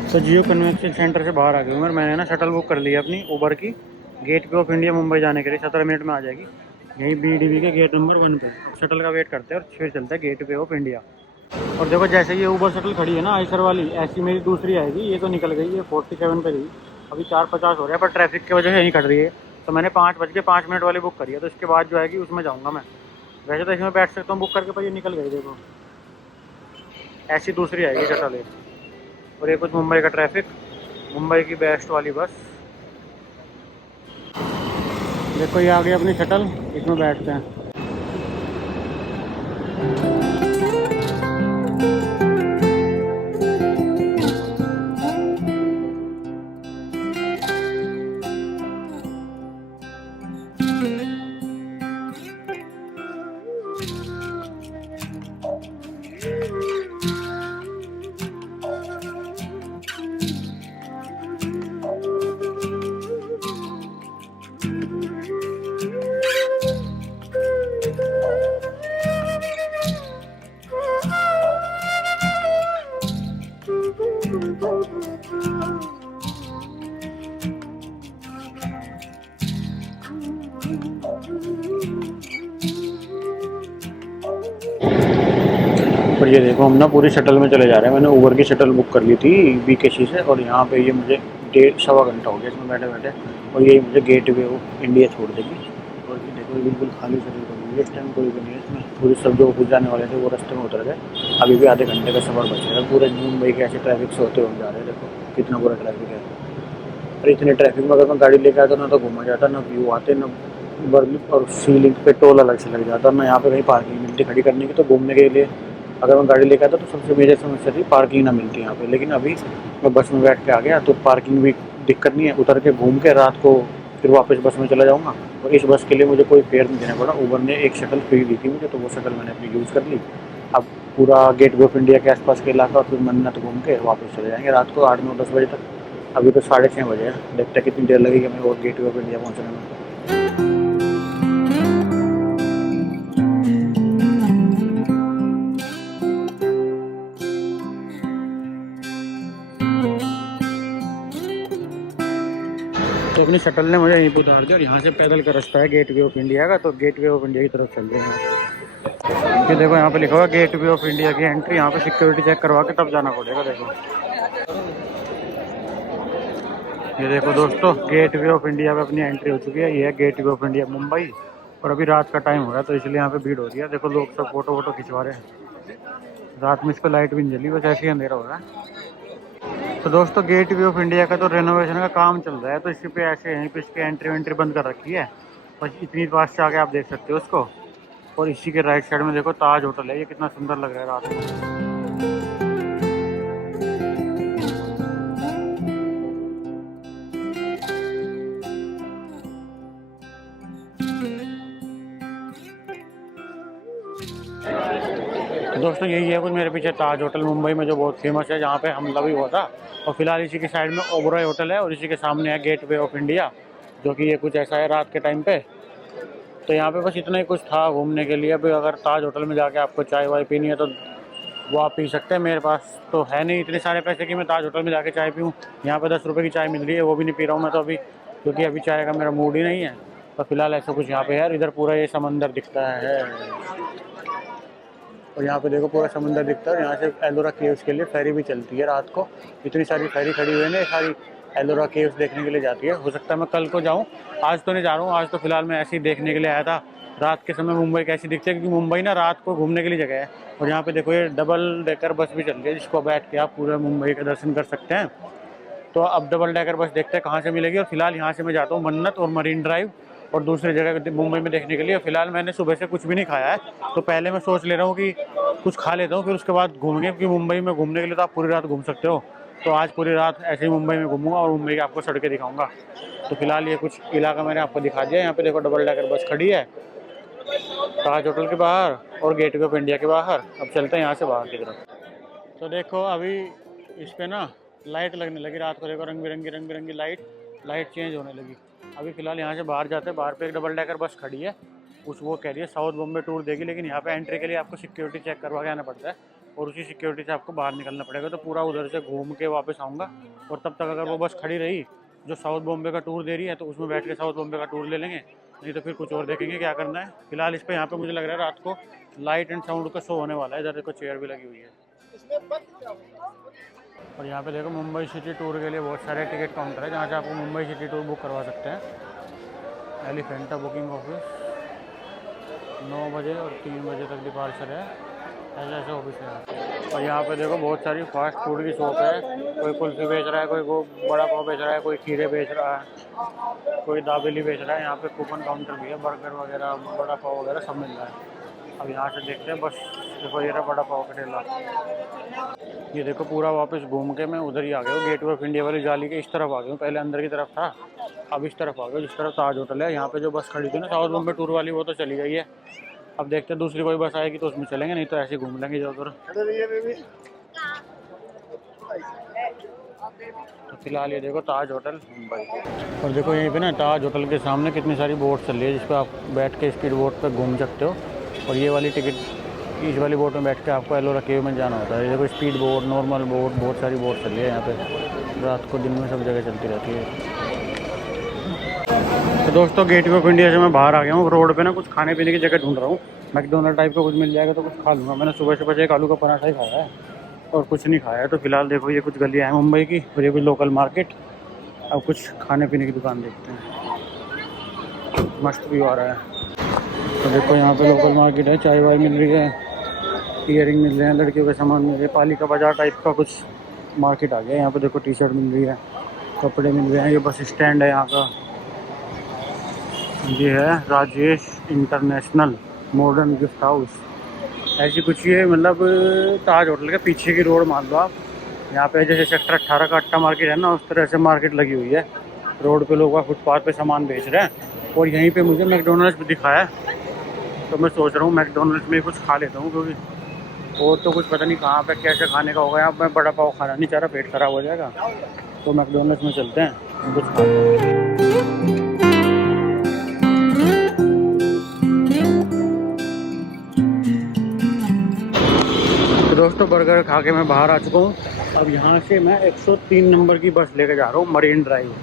तो जियो कन्वेंशन सेंटर से बाहर आ गए हूँ। मैंने ना शटल बुक कर लिया अपनी उबर की, गेटवे ऑफ इंडिया मुंबई जाने के लिए। 17 मिनट में आ जाएगी यहीं BDV के गेट नंबर 1 पे। शटल का वेट करते हैं और फिर चलते हैं गेटवे ऑफ इंडिया। और देखो जैसे ये उबर शटल खड़ी है ना आइसर वाली, ऐसी मेरी दूसरी आएगी। ये तो निकल गई है 47 पे गई, अभी 4:50 हो रहा है, पर ट्रैफिक की वजह से यहीं खड़ रही है। तो मैंने 5:05 वाली बुक करी है, तो इसके बाद जो आएगी उसमें जाऊँगा मैं। वैसे तो इसमें बैठ सकता हूँ बुक करके, पर ये निकल गई देखो, ऐसी दूसरी आएगी शटल है। और ये कुछ मुंबई का ट्रैफिक, मुंबई की बेस्ट वाली बस। देखो ये आ गई अपनी शटल, इसमें बैठते हैं। और ये देखो हम ना पूरी शटल में चले जा रहे हैं। मैंने ऊबर की शटल बुक कर ली थी BKC से, और यहाँ पे ये मुझे 1.5-1.25 घंटा हो गया इसमें बैठे बैठे, और यही मुझे गेट वे ऑफ इंडिया छोड़ देगी। और ये देखो ये बिल्कुल खाली शटल बनी हुई है, इस टाइम कोई भी नहीं है इसमें। पूरे सब जो ऑफिस जाने वाले थे वो रास्ते में उतर गए। अभी भी आधे घंटे का सफ़र बच रहा है। पूरे मुंबई के ऐसे ट्रैफिक से होते हुए जा रहे हैं। देखो कितना बुरा ट्रैफिक है। और इतने ट्रैफिक में अगर मैं गाड़ी लेके आता ना तो घूमा जाता, ना व्यू आते, ना बर्ली, और सीलिंग पे टोल अलग से लग जाता, ना यहाँ पे कहीं पार्किंग मिलती खड़ी करने की। तो घूमने के लिए अगर मैं गाड़ी लेके आता तो सबसे मेजर समस्या थी पार्किंग ना मिलती यहाँ पे। लेकिन अभी मैं बस में बैठ के आ गया तो पार्किंग भी दिक्कत नहीं है। उतर के घूम के रात को फिर वापस बस में चला जाऊँगा। और इस बस के लिए मुझे कोई फेयर नहीं देना पड़ा। ऊबर ने एक शटल फ्री दी थी मुझे, तो वो शटल मैंने अपनी यूज़ कर ली। अब पूरा गेटवे ऑफ इंडिया के आसपास के इलाका और फिर मन्नत घूम के वापस चले जाएंगे रात को 8-9-10 बजे तक। अभी तो 6:30 बजे हैं, देखते हैं कितनी देर लगेगी हमें और गेटवे ऑफ इंडिया पहुँचने में। तो अपनी शटल ने मुझे यहीं पर उतार दिया, और यहाँ से पैदल का रास्ता है गेटवे ऑफ इंडिया का। तो गेटवे ऑफ इंडिया की तरफ चल रहे हैं। ये देखो यहाँ पे लिखा हुआ गेटवे ऑफ इंडिया की एंट्री। यहाँ पे सिक्योरिटी चेक करवा के तब जाना पड़ेगा। देखो ये देखो दोस्तों, गेटवे ऑफ इंडिया पे अपनी एंट्री हो चुकी है। ये है गेटवे ऑफ इंडिया मुंबई। और अभी रात का टाइम हो रहा है तो इसलिए यहाँ पे भीड़ हो रही है। देखो लोग सब फोटो वोटो खिंचवा रहे हैं। रात में इस पर लाइट भी नहीं जली, बस ऐसे ही अंधेरा हो रहा है। तो दोस्तों गेटवे ऑफ इंडिया का तो रेनोवेशन का काम चल रहा है, तो इसी पे ऐसे यहीं पे इसकी एंट्री वेंट्री बंद कर रखी है। बस इतनी पास से आके आप देख सकते हो उसको। और इसी के राइट साइड में देखो ताज होटल है। ये कितना सुंदर लग रहा है रात में। तो दोस्तों यही है कुछ मेरे पीछे ताज होटल मुंबई में, जो बहुत फेमस है, जहाँ पे हमला भी हुआ था। और फिलहाल इसी के साइड में ओबरॉय होटल है, और इसी के सामने है गेटवे ऑफ इंडिया, जो कि ये कुछ ऐसा है रात के टाइम पे। तो यहाँ पे बस इतना ही कुछ था घूमने के लिए। अभी अगर ताज होटल में जाके आपको चाय वाय पीनी है तो वो आप पी सकते हैं। मेरे पास तो है नहीं इतने सारे पैसे कि मैं ताज होटल में जाके चाय पीऊँ। यहाँ पे 10 रुपये की चाय मिल रही है, वो भी नहीं पी रहा हूँ मैं तो अभी, क्योंकि अभी चाय का मेरा मूड ही नहीं है। तो फिलहाल ऐसा कुछ यहाँ पे है। इधर पूरा ये समंदर दिखता है, और यहाँ पे देखो पूरा समुंदर दिखता है। यहाँ से एलोरा केव्स के लिए फेरी भी चलती है रात को। इतनी सारी फेरी खड़ी हुई है ना, सारी एलोरा केव्स देखने के लिए जाती है। हो सकता है मैं कल को जाऊँ, आज तो नहीं जा रहा हूँ। आज तो फिलहाल मैं ऐसे ही देखने के लिए आया था रात के समय मुंबई कैसी दिखती है, क्योंकि मुंबई ना रात को घूमने के लिए जगह है। और यहाँ पे देखो ये डबल डेकर बस भी चल रही है, जिसको बैठ के आप पूरे मुंबई का दर्शन कर सकते हैं। तो अब डबल डेकर बस देखते हैं कहाँ से मिलेगी। और फिलहाल यहाँ से मैं जाता हूँ मन्नत और मरीन ड्राइव और दूसरी जगह मुंबई में देखने के लिए। फिलहाल मैंने सुबह से कुछ भी नहीं खाया है, तो पहले मैं सोच ले रहा हूँ कि कुछ खा लेता हूँ, फिर उसके बाद घूमेंगे। क्योंकि मुंबई में घूमने के लिए तो आप पूरी रात घूम सकते हो। तो आज पूरी रात ऐसे ही मुंबई में घूमूंगा और मुंबई की आपको सड़कें दिखाऊंगा। तो फिलहाल ये कुछ इलाका मैंने आपको दिखा दिया। यहाँ पे देखो डबल डेकर बस खड़ी है ताज होटल के बाहर और गेटवे ऑफ इंडिया के बाहर। अब चलते हैं यहाँ से बाहर की तरफ। तो देखो अभी इस पर ना लाइट लगने लगी रात को। देखो रंग बिरंगी लाइट चेंज होने लगी। अभी फ़िलहाल यहाँ से बाहर जाते हैं। बाहर पे एक डबल डेकर बस खड़ी है, वो कह रही है साउथ बॉम्बे टूर देगी। लेकिन यहाँ पे एंट्री के लिए आपको सिक्योरिटी चेक करवा के आना पड़ता है, और उसी सिक्योरिटी से आपको बाहर निकलना पड़ेगा। तो पूरा उधर से घूम के वापस आऊँगा। और तब तक अगर वो बस खड़ी रही जो साउथ बॉम्बे का टूर दे रही है, तो उसमें बैठ के साउथ बॉम्बे का टूर ले लेंगे, नहीं तो फिर कुछ और देखेंगे क्या करना है। फिलहाल इस पर यहाँ पे मुझे लग रहा है रात को लाइट एंड साउंड का शो होने वाला है। इधर देखो चेयर भी लगी हुई है। और यहाँ पे देखो मुंबई सिटी टूर के लिए बहुत सारे टिकट काउंटर है, जहाँ से आपको मुंबई सिटी टूर बुक करवा सकते हैं। एलिफेंटा बुकिंग ऑफिस 9 बजे और 3 बजे तक डिपार्चर है, ऐसे ऑफिस है। और यहाँ पे देखो बहुत सारी फास्ट फूड की शॉप है। कोई कुल्फी बेच रहा है, कोई वो बड़ा पाव बेच रहा है, कोई खीरे बेच रहा है, कोई दाबेली बेच रहा है। यहाँ पे कूपन काउंटर भी है, बर्गर वगैरह बड़ा पाव वगैरह सब मिल रहा है। अब यहाँ से देखते हैं। बस देखो ये रहा बड़ा पाव का ठेला। ये देखो पूरा वापस घूम के मैं उधर ही आ गया हूँ, गेटवे ऑफ इंडिया वाली जाली के इस तरफ आ गया हूँ। पहले अंदर की तरफ था, अब इस तरफ आ गया जिस तरफ ताज होटल है। यहाँ पे जो बस खड़ी थी ना साउथ बॉम्बे टूर वाली, वो तो चली गई है। अब देखते हैं दूसरी कोई बस आएगी तो उसमें चलेंगे, नहीं तो ऐसे ही घूम लेंगे इधर। तो फिलहाल ये देखो ताज होटल मुंबई। और देखो यहीं पे ना ताज होटल के सामने कितनी सारी बोट चल रही है, जिस पर आप बैठ के स्पीड बोट पर घूम सकते हो। और ये वाली टिकट, इस वाली बोट में बैठ के आपको एलोरा केव में जाना होता है। ये देखो स्पीड बोट, नॉर्मल बोट, बहुत सारी बोट चल रही है यहाँ पे। रात को दिन में सब जगह चलती रहती है। तो दोस्तों गेटवे ऑफ इंडिया से मैं बाहर आ गया हूँ। रोड पे ना कुछ खाने पीने की जगह ढूंढ रहा हूँ। मैकडोनल्ड टाइप का कुछ मिल जाएगा तो कुछ खा लूँगा। मैंने सुबह सुबह एक आलू का पराठा ही खाया है और कुछ नहीं खाया है। तो फिलहाल देखो ये कुछ गलियाँ हैं मुंबई की और ये कुछ लोकल मार्केट। अब कुछ खाने पीने की दुकान देखते हैं। मस्त व्यू आ रहा है। तो देखो यहाँ पे लोकल मार्केट है, चाय वाय मिल रही है, ईयरिंग मिल रहे हैं, लड़कियों के सामान मिल रहे हैं, पालिका बाजार टाइप का कुछ मार्केट आ गया। यहाँ पे देखो टी शर्ट मिल रही है, कपड़े मिल रहे हैं। ये बस स्टैंड है यहाँ का। ये है Rajesh international modern gift house, ऐसी कुछ ये मतलब ताज होटल के पीछे की रोड मान लो आप। यहाँ पे जैसे सेक्टर 18 का अट्टा मार्केट है ना, उस तरह से मार्केट लगी हुई है। रोड पे लोग फुटपाथ पे सामान बेच रहे हैं और यहीं पे मुझे मैकडोनल्ड्स भी दिखाया है। तो मैं सोच रहा हूँ मैकडोनल्ड्स में कुछ खा लेता हूँ, क्योंकि और तो कुछ पता नहीं कहाँ पे कैसे खाने का होगा। यहाँ पे बड़ा पाव खाना नहीं चाह रहा, पेट खराब हो जाएगा। तो मैकडोनल्ड्स में चलते हैं, कुछ खाते हैं। तो दोस्तों बर्गर खा के मैं बाहर आ चुका हूँ। अब यहाँ से मैं 103 नंबर की बस लेके जा रहा हूँ मरीन ड्राइव।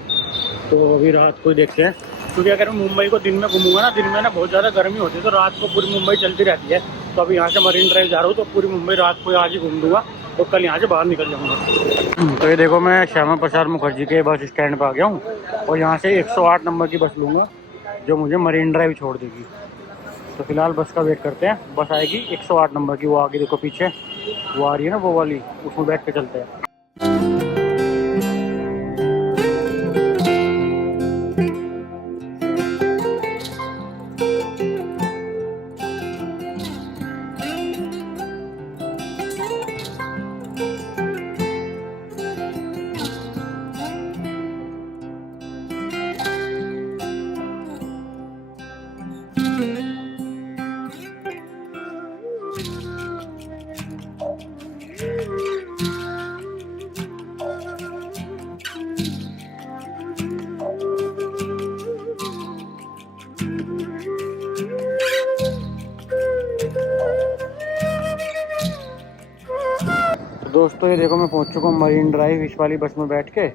तो अभी रात को देखते हैं, क्योंकि अगर मैं मुंबई को दिन में घूमूंगा ना, दिन में ना बहुत ज़्यादा गर्मी होती है, तो रात को पूरी मुंबई चलती रहती है। तो अभी यहाँ से मरीन ड्राइव जा रहा हूँ, तो पूरी मुंबई रात को आज ही घूम दूँगा, तो कल यहाँ से बाहर निकल जाऊँगा। तो ये देखो मैं श्यामा प्रसाद मुखर्जी के बस स्टैंड पर आ गया हूँ और यहाँ से 108 नंबर की बस लूँगा जो मुझे मरीन ड्राइव छोड़ देगी। तो फिलहाल बस का वेट करते हैं। बस आएगी 108 नंबर की, वो आगे देखो पीछे वो आ रही है ना, वो वाली, उसमें बैठ के चलते हैं। दोस्तों ये देखो मैं पहुंच चुका हूँ मरीन ड्राइव इस वाली बस में बैठ के।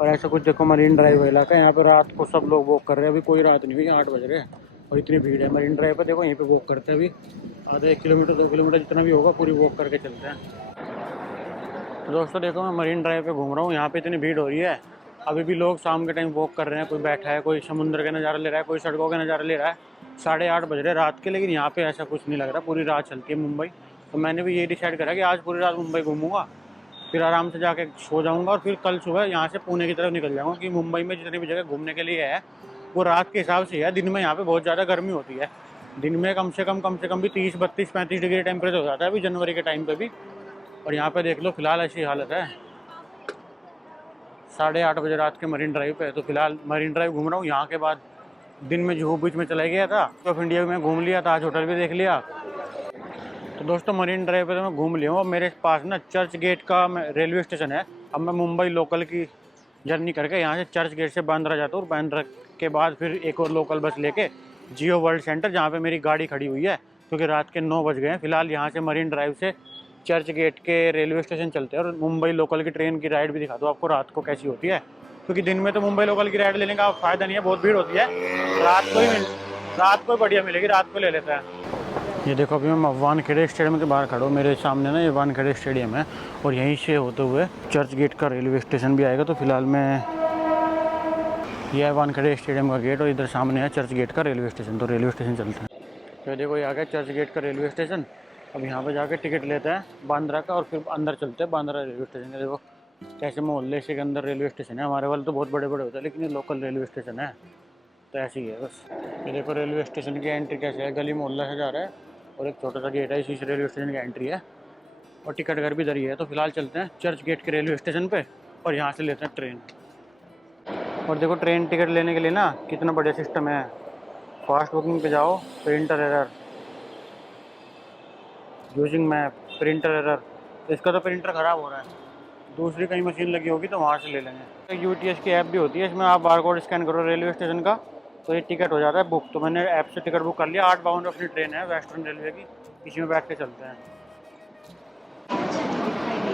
और ऐसा कुछ देखो मरीन ड्राइव इलाका है, यहाँ पे रात को सब लोग वॉक कर रहे हैं। अभी कोई रात नहीं हुई, 8 बज रहे हैं और इतनी भीड़ है मरीन ड्राइव पर। देखो यहीं पे वॉक करते हैं, अभी आधा 1 किलोमीटर 2 किलोमीटर जितना भी होगा पूरी वॉक करके चलते हैं। तो दोस्तों देखो मैं मरीन ड्राइव पे घूम रहा हूँ, यहाँ पे इतनी भीड़ हो रही है। अभी भी लोग शाम के टाइम वॉक कर रहे हैं, कोई बैठा है, कोई समुद्र के नज़ारा ले रहा है, कोई सड़कों के नज़ारा ले रहा है। 8:30 बज रहे रात के, लेकिन यहाँ पे ऐसा कुछ नहीं लग रहा, पूरी रात चलती है मुंबई। तो मैंने भी यही डिसाइड करा कि आज पूरी रात मुंबई घूमूंगा, फिर आराम से जाके सो जाऊंगा और फिर कल सुबह यहाँ से पुणे की तरफ निकल जाऊंगा। कि मुंबई में जितनी भी जगह घूमने के लिए है वो रात के हिसाब से है। दिन में यहाँ पे बहुत ज़्यादा गर्मी होती है, दिन में कम से कम भी 30, 32, 35 डिग्री टेम्परेचर हो जाता है अभी जनवरी के टाइम पे भी। और यहाँ पे देख लो फिलहाल ऐसी हालत है, 8:30 बजे रात के मरीन ड्राइव पे। तो फिलहाल मरीन ड्राइव घूम रहा हूँ। यहाँ के बाद दिन में जुहू बीच में चला गया था, तो ऑफ इंडिया में घूम लिया, ताज होटल भी देख लिया। तो दोस्तों मरीन ड्राइव पे तो मैं घूम लिया हूँ। मेरे पास ना चर्च गेट का रेलवे स्टेशन है। अब मैं मुंबई लोकल की जर्नी करके यहाँ से चर्च गेट से बांद्रा जाता हूँ, और बांद्रा के बाद फिर एक और लोकल बस लेके जियो वर्ल्ड सेंटर, जहाँ पे मेरी गाड़ी खड़ी हुई है, क्योंकि रात के 9 बज गए हैं। फिलहाल यहाँ से मरीन ड्राइव से चर्च गेट के रेलवे स्टेशन चलते हैं और मुंबई लोकल की ट्रेन की राइड भी दिखा दो आपको रात को कैसी होती है। क्योंकि दिन में तो मुंबई लोकल की राइड लेने का फ़ायदा नहीं है, बहुत भीड़ होती है। रात को बढ़िया मिलेगी, रात को ले लेते हैं। ये देखो अभी मैं वानखेड़े स्टेडियम के बाहर खड़ा हूँ। मेरे सामने ना ये वानखेड़े स्टेडियम है और यहीं से होते हुए चर्च गेट का रेलवे स्टेशन भी आएगा। तो फिलहाल मैं, यह है वानखेड़े स्टेडियम का गेट और इधर सामने है चर्च गेट का रेलवे स्टेशन। तो रेलवे स्टेशन चलते हैं। तो देखो ये आ गया चर्च गेट का रेलवे स्टेशन। अब यहाँ पर जाके टिकट लेते हैं बांद्रा का और फिर अंदर चलते हैं बांद्रा रेलवे स्टेशन का। देखो कैसे मोहल्ले से के अंदर रेलवे स्टेशन है। हमारे वाले तो बहुत बड़े बड़े होते हैं, लेकिन ये लोकल रेलवे स्टेशन है तो ऐसे ही है बस। ये देखो रेलवे स्टेशन की एंट्री कैसे है, गली मोहल्ला से जा रहा है और एक छोटा सा गेट है, इसी से रेलवे स्टेशन की एंट्री है और टिकट घर भी इधर ही है। तो फिलहाल चलते हैं चर्च गेट के रेलवे स्टेशन पे और यहाँ से लेते हैं ट्रेन। और देखो ट्रेन टिकट लेने के लिए ना कितना बढ़िया सिस्टम है। फास्ट बुकिंग पे जाओ, printer error, using map, printer error. इसका तो प्रिंटर ख़राब हो रहा है, दूसरी कहीं मशीन लगी होगी तो वहाँ से ले लेंगे। UTS की ऐप भी होती है, इसमें आप बारकोड स्कैन करो रेलवे स्टेशन का तो ये टिकट हो जाता है बुक। तो मैंने ऐप से टिकट बुक कर लिया। 8 बाउंड अपनी ट्रेन है वेस्टर्न रेलवे की, इसी में बैठ के चलते हैं।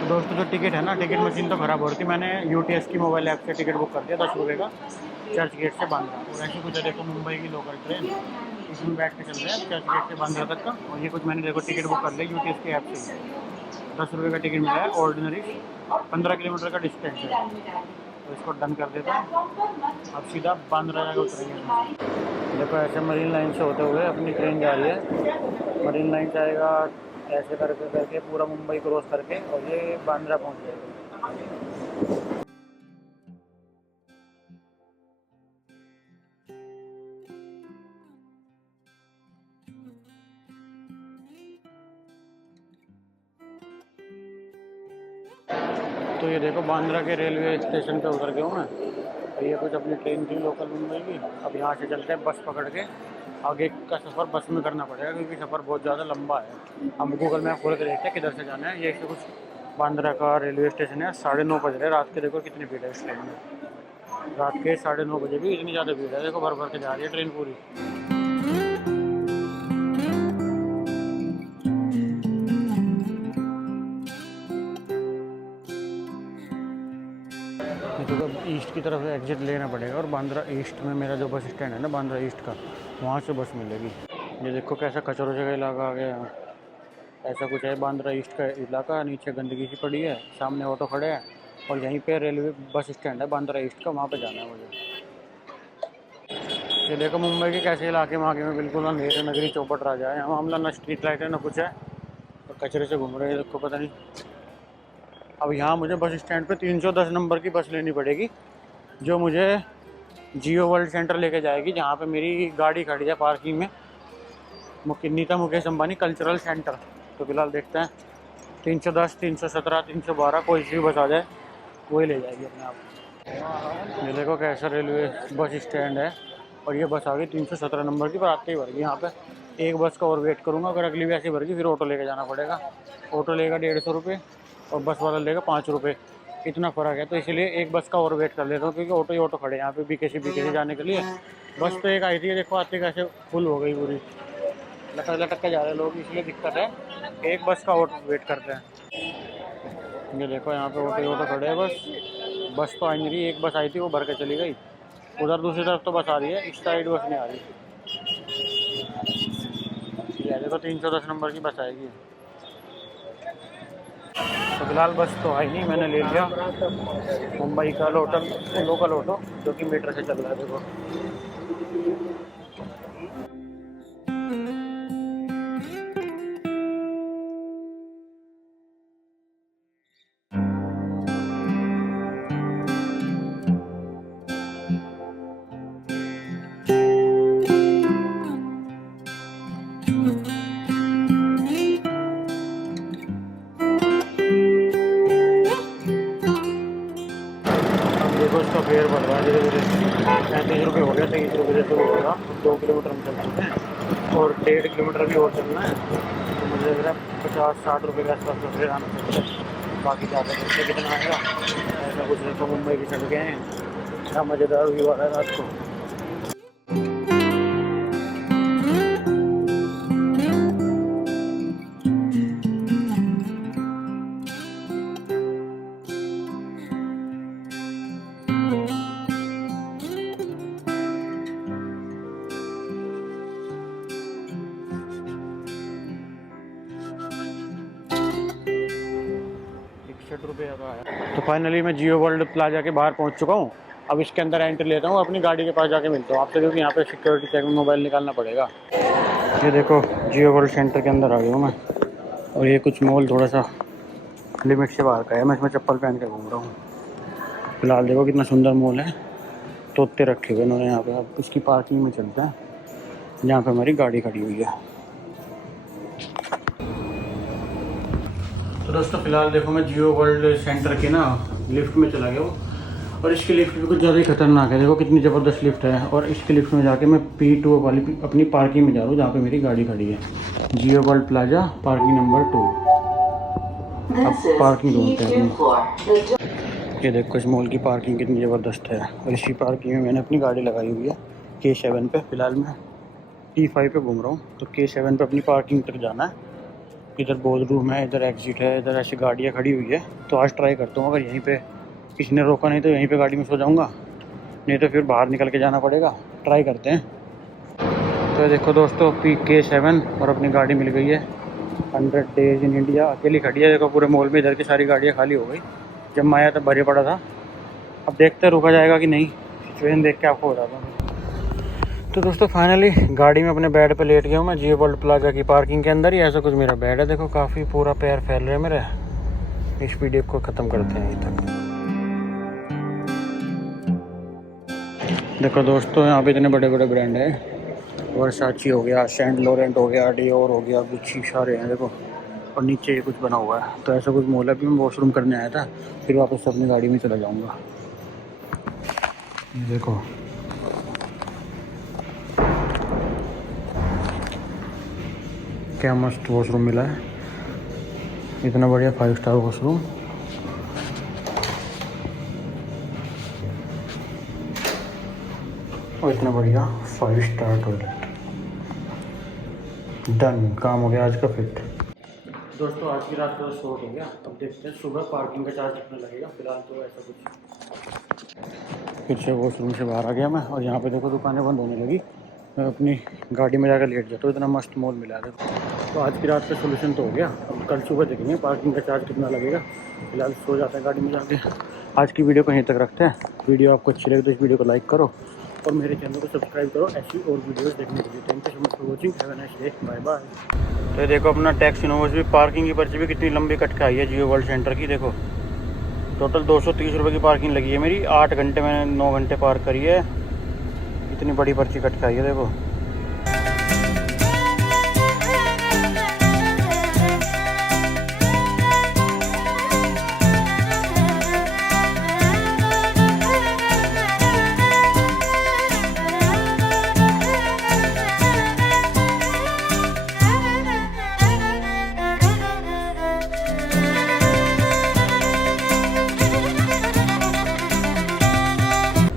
दोस्तों जो टिकट है ना, टिकट मशीन तो ख़राब हो रही थी। मैंने UTS की मोबाइल ऐप से टिकट बुक कर दिया 10 रुपये का, चर्च गेट से बांद्रा। और ऐसे कुछ है देखो मुंबई की लोकल ट्रेन, इसमें बैठ के चल रहे हैं चर्च गेट से बांद्रा तक का। और ये कुछ मैंने देखो टिकट बुक कर लिया यूटीएस के ऐप से, 10 रुपये का टिकट मिला है ऑर्डिनरी, 15 किलोमीटर का डिस्टेंस है। तो इसको डन कर देता है। अब सीधा बांद्रा जाकर उतरेंगे। देखो ऐसे मरीन लाइन से होते हुए अपनी ट्रेन जा रही है। मरीन लाइन से आएगा ऐसे करके करके पूरा मुंबई क्रॉस करके और ये बांद्रा पहुंच जाएगा। तो ये देखो बांद्रा के रेलवे स्टेशन पे उतर गया हूँ मैं। तो ये कुछ अपनी ट्रेन थी लोकल मुंबई की। अब यहाँ से चलते हैं बस पकड़ के, आगे का सफ़र बस में करना पड़ेगा क्योंकि सफ़र बहुत ज़्यादा लंबा है। हम गूगल मैप खोल के देखते हैं किधर से जाना है। ये से कुछ बांद्रा का रेलवे स्टेशन है। 9:30 बज रहे हैं रात के। देखो कितनी भीड़ है इस ट्रेन में। रात के 9:30 बजे भी इतनी ज़्यादा भीड़ है। देखो भर भर के जा रही है ट्रेन पूरी। तो ईस्ट की तरफ एग्जिट लेना पड़ेगा और बांद्रा ईस्ट में मेरा जो बस स्टैंड है ना बांद्रा ईस्ट का, वहाँ से बस मिलेगी। ये देखो कैसा कचरों का इलाका आ गया। ऐसा कुछ है बांद्रा ईस्ट का इलाका। नीचे गंदगी सी पड़ी है, सामने ऑटो खड़े हैं और यहीं पे रेलवे बस स्टैंड है बांद्रा ईस्ट का, वहाँ पे जाना है मुझे। ये देखो मुंबई के कैसे इलाके में आगे में बिल्कुल अंधेरे नगरी चौपट राजा है। यहाँ मामला ना स्ट्रीट लाइट है ना कुछ है, और कचरे से घूम रहे हैं। देखो पता नहीं। अब यहाँ मुझे बस स्टैंड पे 310 नंबर की बस लेनी पड़ेगी जो मुझे जियो वर्ल्ड सेंटर लेके जाएगी, जहाँ पे मेरी गाड़ी खड़ी है पार्किंग में, नीता मुकेश अंबानी कल्चरल सेंटर। तो फिलहाल देखते हैं 310, 317, 312 कोई सी भी बस आ जाए वही ले जाएगी अपने आप। ये देखो कैसा रेलवे बस स्टैंड है और ये बस आ गई 317 नंबर की, पर आते ही भर गई। यहाँ पे एक बस का और वेट करूँगा, अगर अगली भी ऐसी भर गई फिर ऑटो लेके जाना पड़ेगा। ऑटो लेगा 150 रुपये और बस वाला लेगा 5 रुपये, इतना फ़र्क है। तो इसलिए एक बस का और वेट कर लेता हूँ क्योंकि ऑटो ही ऑटो खड़े हैं यहाँ पे बीकेसी जाने के लिए। बस तो एक आई थी, देखो आते कैसे फुल हो गई पूरी, लटक लटक के जा रहे हैं लोग, इसलिए दिक्कत है। एक बस का ऑटो वेट करते हैं। ये देखो यहाँ पे ऑटो ही ऑटो खड़े हैं। बस तो आई नहीं रही। एक बस आई थी वो भर के चली गई, उधर दूसरी तरफ तो बस आ रही है, इस साइड बस नहीं आ रही। ये देखो 310 नंबर की बस आएगी। तो फिलहाल बस तो आई नहीं, मैंने ले लिया मुंबई का लोकल ऑटो जो कि मीटर से चल रहा है। देखो इसका फेयर बढ़ रहा है धीरे धीरे। 35 रुपये हो गया, 23 रुपये जैसे होगा। 2 किलोमीटर हम चल चुके हैं और 1.5 किलोमीटर भी और चलना है। तो मुझे लग रहा है 50-60 रुपये के आसपास का फेयर आना चाहिए। बाकी ज़्यादा खर्चे कितना आएगा ऐसा कुछ नहीं। तो मुंबई की सड़कें हैं, क्या मज़ेदार व्यू आ रहा है रात को। तो फाइनली मैं जियो वर्ल्ड प्लाजा के बाहर पहुंच चुका हूं। अब इसके अंदर एंट्री लेता हूं, अपनी गाड़ी के पास जाके मिलता हूं आपसे, क्योंकि यहाँ पे सिक्योरिटी चेक में मोबाइल निकालना पड़ेगा। ये देखो जियो वर्ल्ड सेंटर के अंदर आ गया हूँ मैं। और ये कुछ मॉल थोड़ा सा लिमिट से बाहर का है, मैं इसमें चप्पल पहन के घूम रहा हूँ। फिलहाल देखो कितना सुंदर मॉल है, तोते रखे हुए इन्होंने यहाँ पे। अब इसकी पार्किंग में चलते हैं जहाँ पे हमारी गाड़ी खड़ी हुई है। तो दोस्तों फिलहाल देखो मैं जियो वर्ल्ड सेंटर के ना लिफ्ट में चला गया हूँ और इसकी लिफ्ट भी कुछ ज़्यादा ही खतरनाक है। देखो कितनी ज़बरदस्त लिफ्ट है। और इसकी लिफ्ट में जाके मैं P2 वाली अपनी पार्किंग में जा रहा हूँ जहाँ पे मेरी गाड़ी खड़ी है। जियो वर्ल्ड प्लाजा पार्किंग नंबर 2। अब पार्किंग ढूंढते हैं। ये देखो इस मॉल की पार्किंग कितनी ज़बरदस्त है और इसी पार्किंग में मैंने अपनी गाड़ी लगाई हुई है K7 पे। फिलहाल मैं T5 पे घूम रहा हूँ, तो K7 पे अपनी पार्किंग तक जाना है। इधर बोर्ड रूम है, इधर एग्जिट है, इधर ऐसी गाड़ियाँ खड़ी हुई है। तो आज ट्राई करता हूँ, अगर यहीं पे किसी ने रोका नहीं तो यहीं पे गाड़ी में सो जाऊँगा नहीं तो फिर बाहर निकल के जाना पड़ेगा। ट्राई करते हैं। तो देखो दोस्तों, PK7 और अपनी गाड़ी मिल गई है 100 डेज इन इंडिया। अकेली खड़ी है देखो पूरे मॉल में, इधर की सारी गाड़ियाँ खाली हो गई। जब मैं आया तब भरे पड़ा था। अब देखते हैं रुका जाएगा कि नहीं, सिचुएशन देख के आपको बताता हूँ। तो दोस्तों फाइनली गाड़ी में अपने बेड पे लेट गया हूँ मैं, जियो वर्ल्ड प्लाजा की पार्किंग के अंदर ही। ऐसा कुछ मेरा बेड है देखो, काफ़ी पूरा पैर फैल रहा है मेरे। इस वीडियो को ख़त्म करते हैं यहीं तक। देखो दोस्तों, यहाँ पे इतने बड़े बड़े ब्रांड हैं। वर्साची हो गया, सेंट लॉरेंट हो गया, डियोर हो गया, गुच्ची, सारे हैं देखो। और नीचे ये कुछ बना हुआ है। तो ऐसा कुछ मॉल है। अभी मैं वॉशरूम करने आया था, फिर वापस अपनी गाड़ी में चला जाऊँगा। ये देखो, क्या मस्त वॉशरूम मिला है। इतना बढ़िया 5 स्टार वॉशरूम। और इतना बढ़िया 5 स्टार टॉयलेट। डन, काम हो गया आज का फिट। दोस्तों आज की रात का शॉर्ट हो गया। अब देखते हैं सुबह पार्किंग का चार्ज कितना लगेगा। फिलहाल तो ऐसा कुछ। फिर से वॉशरूम से बाहर आ गया मैं, और यहाँ पे देखो दुकानें बंद होने लगी। मैं अपनी गाड़ी में जाकर लेट जाता हूँ। इतना मस्त मॉल मिला है। तो आज की रात का सोल्यूशन तो हो गया। अब कल सुबह देखेंगे पार्किंग का चार्ज कितना लगेगा। फिलहाल सो जाता है गाड़ी में जाके। आज की वीडियो को यहीं तक रखते हैं। वीडियो आपको अच्छी लगे तो इस वीडियो को लाइक करो और मेरे चैनल को सब्सक्राइब करो ऐसी और वीडियोस देखने के लिए। Thank you so much for watching. Have a nice day, bye bye. तो देखो अपना टैक्स इनोवा भी पार्किंग की पर्ची भी कितनी लंबी कट के आई है जियो वर्ल्ड सेंटर की। देखो टोटल 230 रुपये की पार्किंग लगी है मेरी। 8 घंटे मैंने 9 घंटे पार्क करी है। इतनी बड़ी पर्ची कट के आई है देखो।